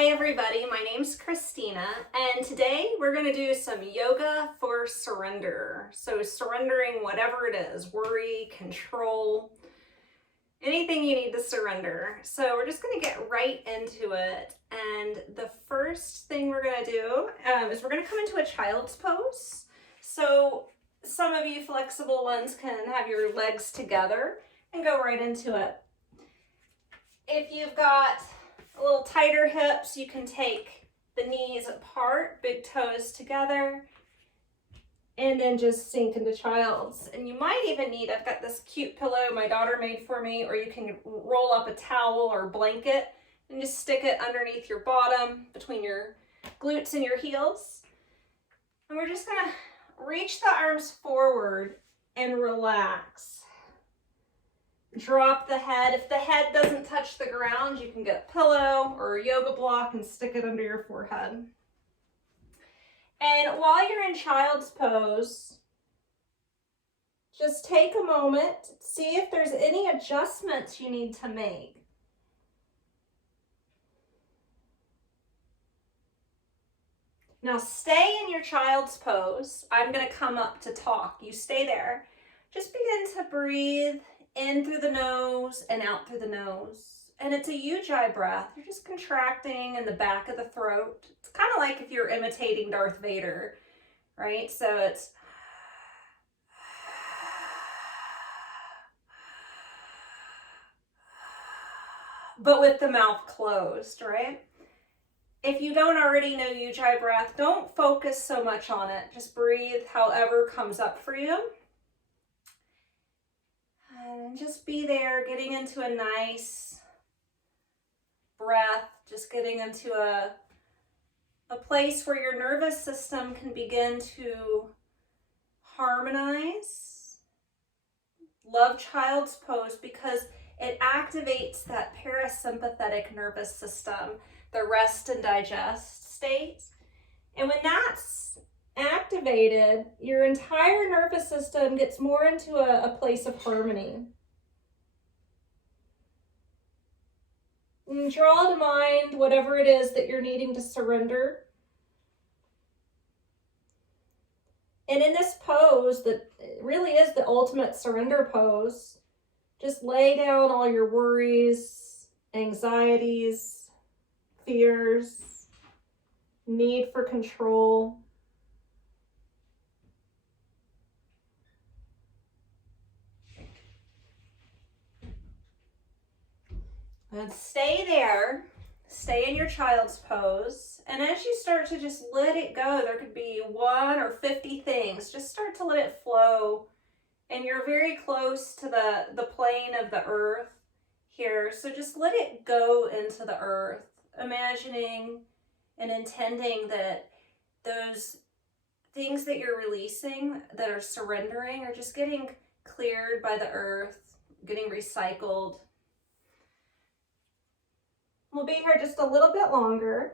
Hi everybody, my name's Christina, and today we're going to do some yoga for surrender. So surrendering whatever it is, worry, control, anything you need to surrender. So we're just going to get right into it. And the first thing we're going to do is we're going to come into a child's pose. So some of you flexible ones can have your legs together and go right into it. If you've got a little tighter hips, you can take the knees apart, big toes together, and then just sink into child's. And you might even need, I've got this cute pillow my daughter made for me, or you can roll up a towel or blanket and just stick it underneath your bottom, between your glutes and your heels. And we're just gonna reach the arms forward and relax. Drop the head. If the head doesn't touch the ground, you can get a pillow or a yoga block and stick it under your forehead. And while you're in child's pose, just take a moment, see if there's any adjustments you need to make. Now stay in your child's pose. I'm going to come up to talk. You stay there. Just begin to breathe in through the nose and out through the nose. And it's a ujjayi breath. You're just contracting in the back of the throat. It's kind of like if you're imitating Darth Vader, right? So it's but with the mouth closed, right? If you don't already know ujjayi breath, don't focus so much on it. Just breathe however comes up for you. And just be there, getting into a nice breath, just getting into a place where your nervous system can begin to harmonize. Love child's pose because it activates that parasympathetic nervous system, the rest and digest state. And when that's activated, your entire nervous system gets more into a place of harmony. And draw to mind whatever it is that you're needing to surrender. And in this pose, that really is the ultimate surrender pose, just lay down all your worries, anxieties, fears, need for control. And stay there, stay in your child's pose. And as you start to just let it go, there could be 1 or 50 things. Just start to let it flow. And you're very close to the plane of the earth here. So just let it go into the earth, imagining and intending that those things that you're releasing, that are surrendering, are just getting cleared by the earth, getting recycled. We'll be here just a little bit longer.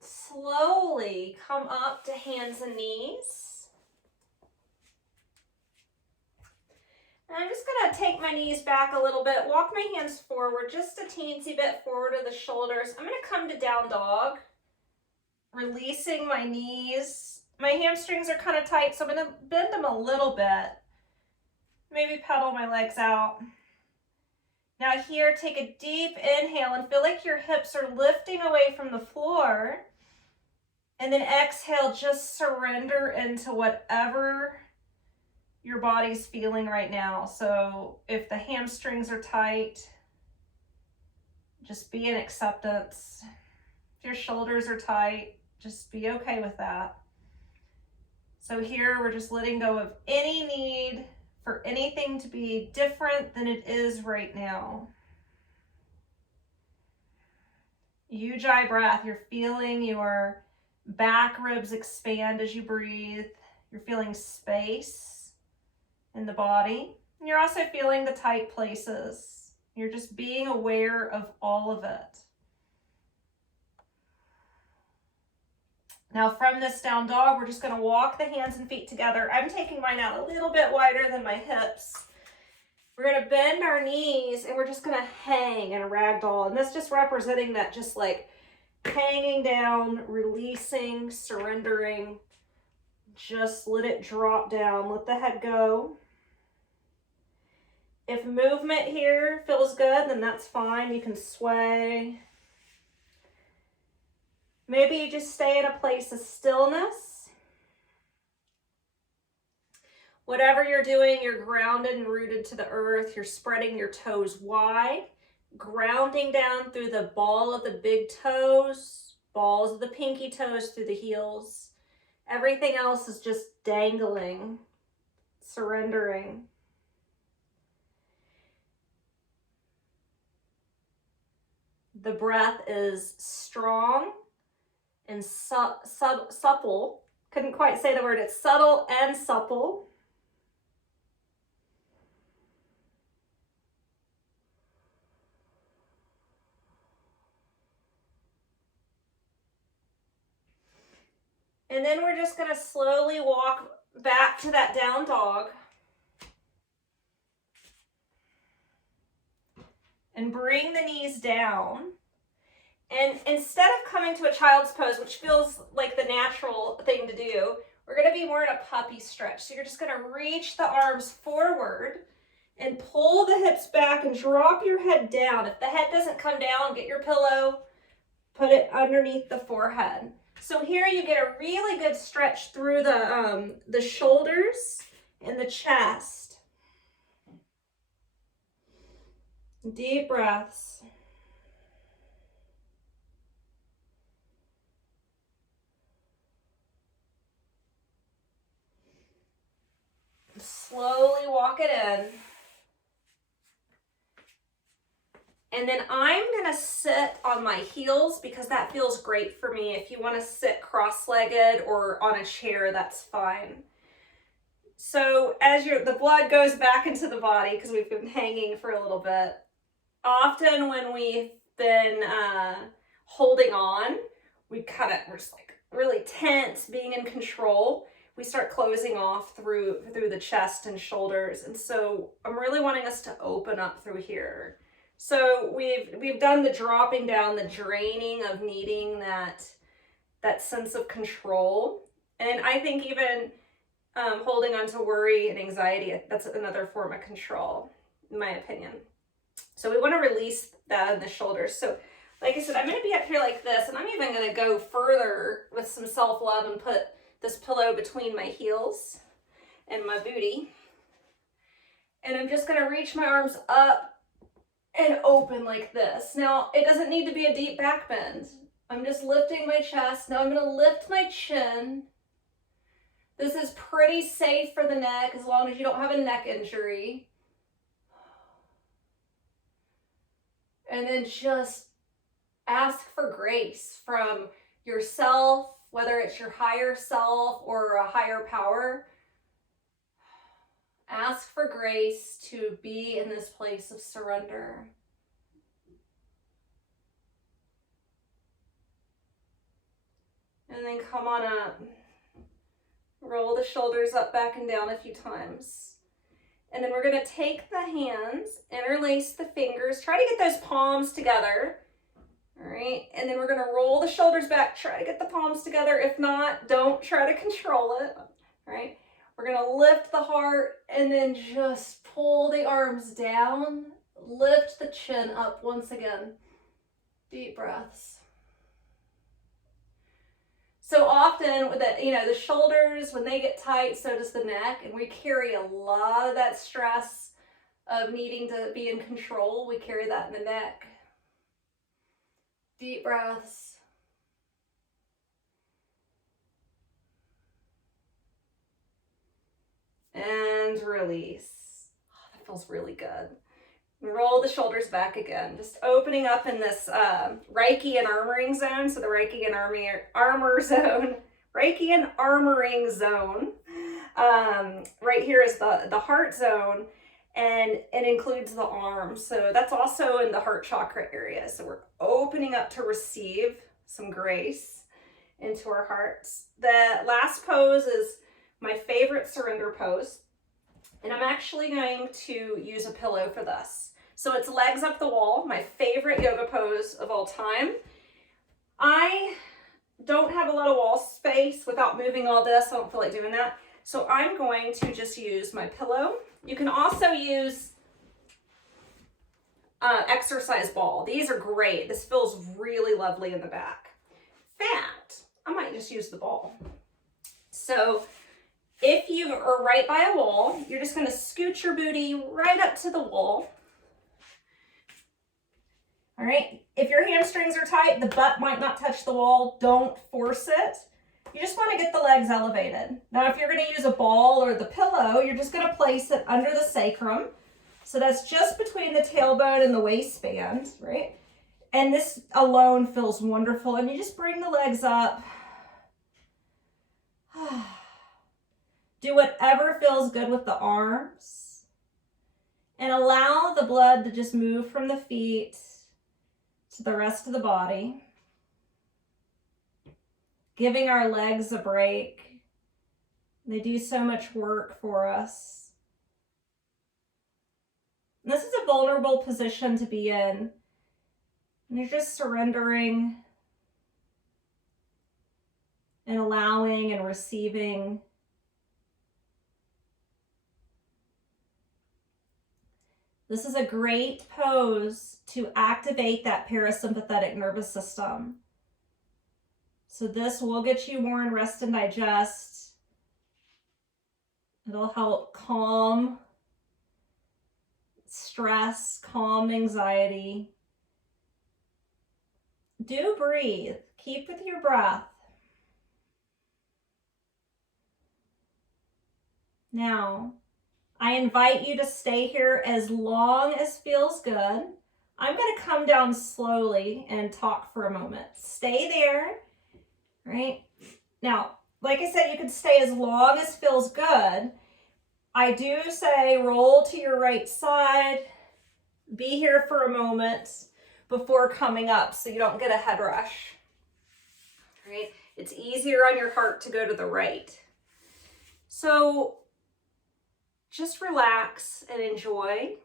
Slowly come up to hands and knees. And I'm just going to take my knees back a little bit, walk my hands forward just a teensy bit forward of the shoulders. I'm going to come to down dog, releasing my knees. My hamstrings are kind of tight, so I'm going to bend them a little bit. Maybe pedal my legs out. Now here, take a deep inhale and feel like your hips are lifting away from the floor. And then exhale, just surrender into whatever your body's feeling right now. So if the hamstrings are tight, just be in acceptance. If your shoulders are tight, just be okay with that. So here we're just letting go of any need for anything to be different than it is right now. Ujjayi breath, you're feeling your back ribs expand as you breathe. You're feeling space in the body. And you're also feeling the tight places. You're just being aware of all of it. Now from this down dog, we're just gonna walk the hands and feet together. I'm taking mine out a little bit wider than my hips. We're gonna bend our knees and we're just gonna hang in a ragdoll. And that's just representing that, just like hanging down, releasing, surrendering. Just let it drop down, let the head go. If movement here feels good, then that's fine. You can sway. Maybe you just stay in a place of stillness. Whatever you're doing, you're grounded and rooted to the earth. You're spreading your toes wide, grounding down through the ball of the big toes, balls of the pinky toes through the heels. Everything else is just dangling, surrendering. The breath is strong and supple. Couldn't quite say the word. It's subtle and supple. And then we're just going to slowly walk back to that down dog. And bring the knees down. And instead of coming to a child's pose, which feels like the natural thing to do, we're going to be more in a puppy stretch. So you're just going to reach the arms forward and pull the hips back and drop your head down. If the head doesn't come down, get your pillow, put it underneath the forehead. So here you get a really good stretch through the shoulders and the chest. Deep breaths. Slowly walk it in. And then I'm going to sit on my heels because that feels great for me. If you want to sit cross-legged or on a chair, that's fine. So as the blood goes back into the body, because we've been hanging for a little bit, often when we've been holding on, we're just like really tense, being in control. We start closing off through the chest and shoulders. And so I'm really wanting us to open up through here. So we've done the dropping down, the draining of needing that sense of control. And I think even holding on to worry and anxiety, that's another form of control, in my opinion. So we want to release that in the shoulders. So like I said, I'm going to be up here like this, and I'm even going to go further with some self-love and put this pillow between my heels and my booty. And I'm just going to reach my arms up and open like this. Now, it doesn't need to be a deep back bend. I'm just lifting my chest. Now I'm going to lift my chin. This is pretty safe for the neck as long as you don't have a neck injury. And then just ask for grace from yourself, whether it's your higher self or a higher power. Ask for grace to be in this place of surrender. And then come on up. Roll the shoulders up, back, and down a few times. And then we're going to take the hands, interlace the fingers, try to get those palms together. All right, and then we're going to roll the shoulders back, try to get the palms together. If not, don't try to control it. All right. We're going to lift the heart and then just pull the arms down. Lift the chin up once again. Deep breaths. So often, the shoulders, when they get tight, so does the neck. And we carry a lot of that stress of needing to be in control. We carry that in the neck. Deep breaths. And release. Oh, that feels really good. Roll the shoulders back again. Just opening up in this Reiki and armoring zone. So the Reiki and armor zone. Reiki and armoring zone. Right here is the heart zone. and it includes the arms. So that's also in the heart chakra area. So we're opening up to receive some grace into our hearts. The last pose is my favorite surrender pose. And I'm actually going to use a pillow for this. So it's legs up the wall, my favorite yoga pose of all time. I don't have a lot of wall space without moving all this. I don't feel like doing that. So I'm going to just use my pillow. You can also use exercise ball. These are great. This feels really lovely in the back. In fact, I might just use the ball. So if you are right by a wall, you're just going to scoot your booty right up to the wall. All right. If your hamstrings are tight, the butt might not touch the wall. Don't force it. You just want to get the legs elevated. Now, if you're going to use a ball or the pillow, you're just going to place it under the sacrum. So that's just between the tailbone and the waistband, right? And this alone feels wonderful. And you just bring the legs up. Do whatever feels good with the arms. And allow the blood to just move from the feet to the rest of the body. Giving our legs a break. They do so much work for us. And this is a vulnerable position to be in. And you're just surrendering and allowing and receiving. This is a great pose to activate that parasympathetic nervous system. So this will get you more in rest and digest. It'll help calm stress, calm anxiety. Do breathe. Keep with your breath. Now, I invite you to stay here as long as feels good. I'm going to come down slowly and talk for a moment. Stay there, right? Now, like I said, you can stay as long as feels good. I do say roll to your right side. Be here for a moment before coming up so you don't get a head rush, right? It's easier on your heart to go to the right. So just relax and enjoy.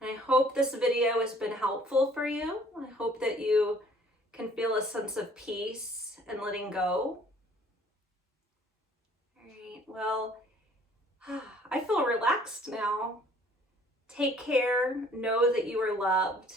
And I hope this video has been helpful for you. I hope that you can feel a sense of peace and letting go. All right, well, I feel relaxed now. Take care. Know that you are loved.